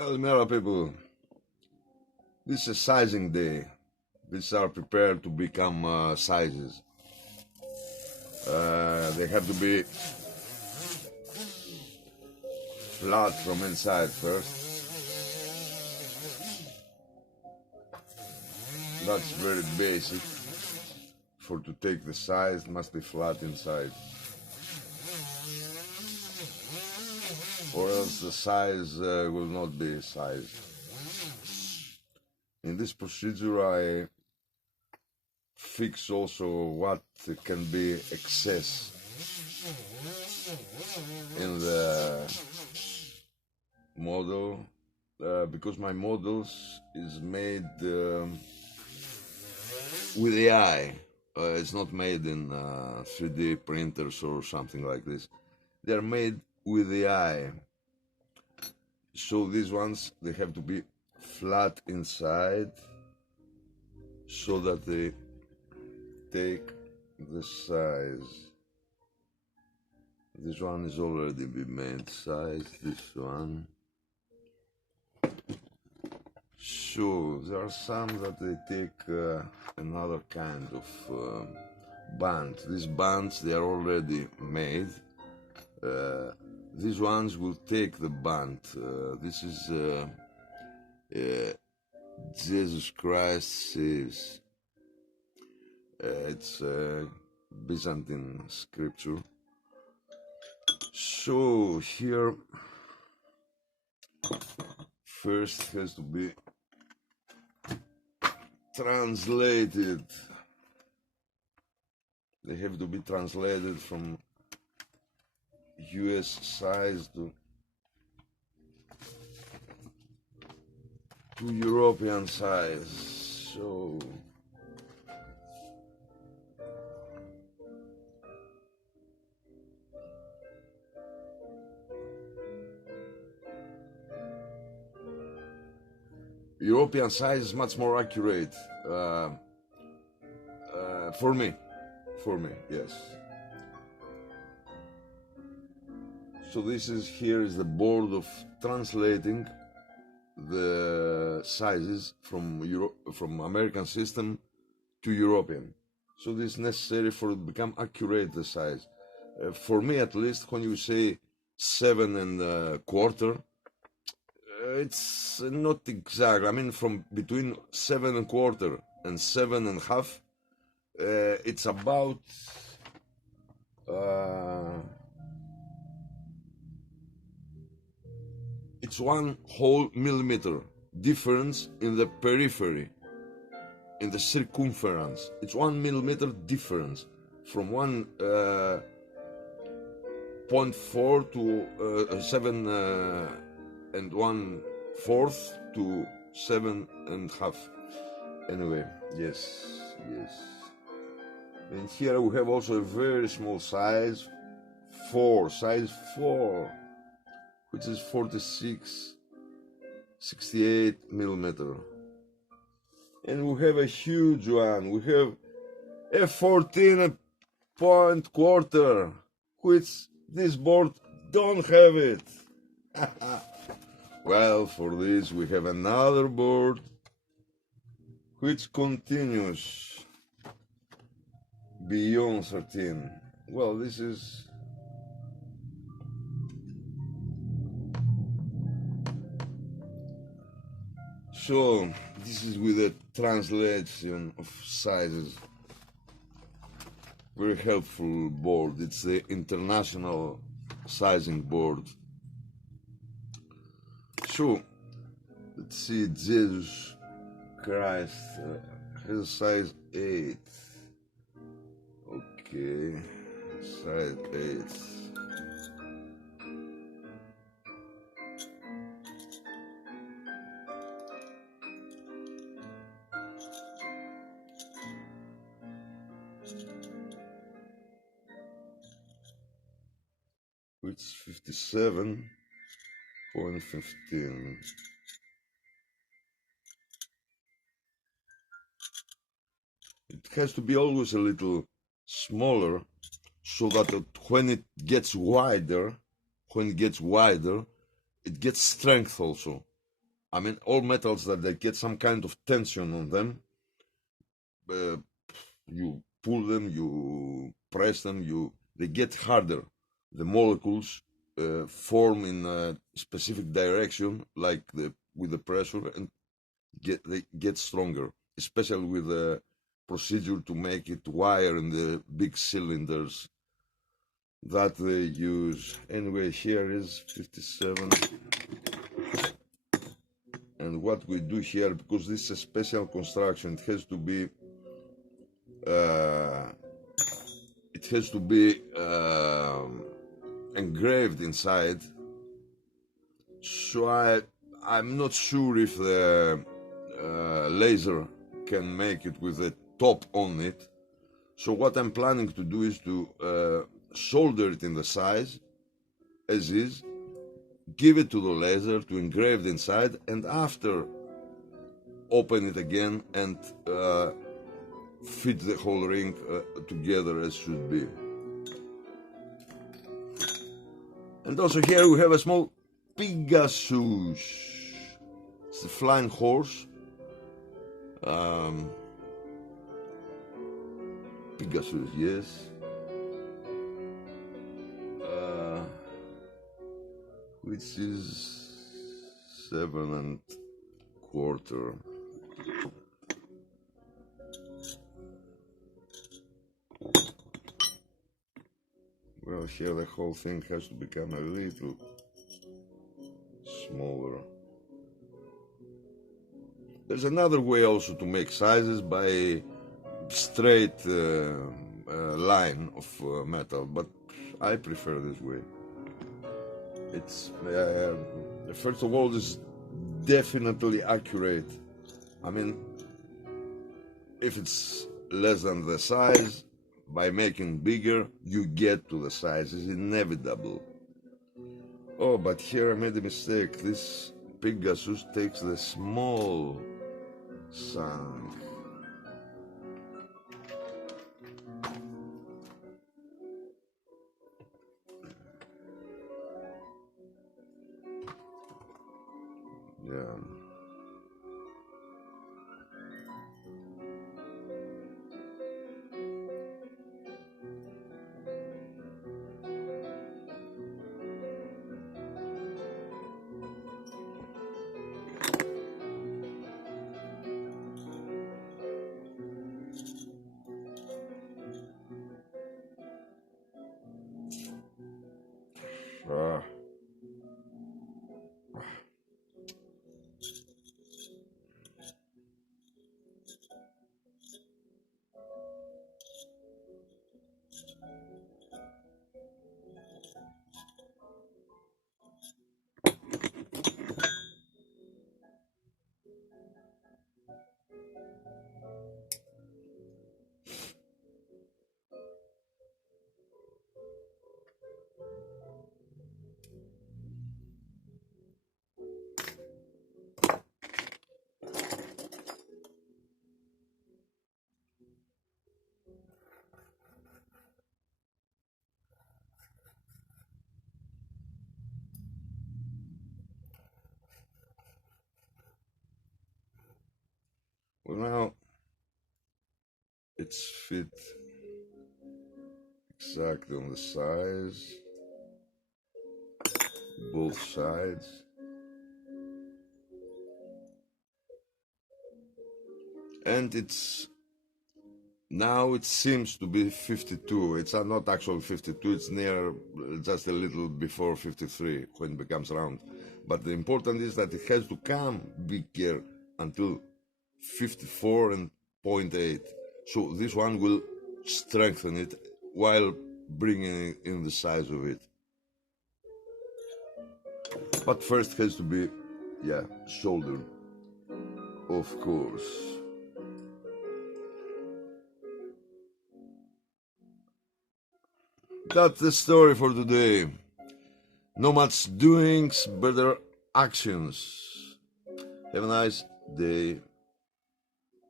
Kalimera people, this is sizing day. These are prepared to become sizes. They have to be flat from inside first. That's very basic. For to take the size, it must be flat inside. Or else the size will not be sized. In this procedure I fix also what can be excess in the model, because my models is made with the eye. It's not made in 3D printers or something like this. They're made with the eye. So these ones, they have to be flat inside so that they take the size. This one is already been made size, this one. So there are some that they take another kind of band. These bands, they are already made. These ones will take the band. This is Jesus Christ saves. It's Byzantine scripture. So here first has to be translated. They have to be translated from US size to European size. So European size is much more accurate for me, yes. So this is, here is the board of translating the sizes from American system to European. So this is necessary for it to become accurate, the size. For me at least, when you say 7 1/4, it's not exact. I mean, from between 7 1/4 and 7 1/2, it's about it's 1 whole millimeter difference in the periphery, in the circumference. It's 1 millimeter difference from 1.4 to 7 1/4 to 7 1/2. Anyway, yes. And here we have also a very small size 4, which is 68 millimeter. And we have a huge one. We have a 14.25, which this board don't have it. Well, for this we have another board which continues beyond 13. Well, this is so this is with a translation of sizes. Very helpful board. It's the international sizing board. So let's see, Jesus Christ has size 8. Okay, size 8. Which is 57.15. It has to be always a little smaller so that when it gets wider, it gets strength also. I mean, all metals that they get some kind of tension on them, you pull them, you press them, they get harder. The molecules form in a specific direction, like with the pressure, and they get stronger, especially with the procedure to make it wire in the big cylinders that they use. Anyway, here is 57. And what we do here, because this is a special construction, it has to be engraved inside. So I'm not sure if the laser can make it with the top on it. So what I'm planning to do is to solder it in the size as is, give it to the laser to engrave it inside, and after open it again and fit the whole ring together as should be. And also here we have a small Pegasus. It's the flying horse. Pegasus, yes. Which is 7¼ Well, here the whole thing has to become a little smaller. There's another way also to make sizes by straight line of metal, but I prefer this way. It's first of all, it's definitely accurate. I mean, if it's less than the size, by making bigger, you get to the size. It's inevitable. Oh, but here I made a mistake. This Pegasus takes the small sun. Yeah. Ah. Well, now it's fit exactly on the size, both sides. And now it seems to be 52. It's not actually 52, it's near just a little before 53 when it becomes round. But the important is that it has to come bigger until 54 and 0.8. So this one will strengthen it while bringing in the size of it. But first has to be, soldered, of course. That's the story for today. No much doings, better actions. Have a nice day.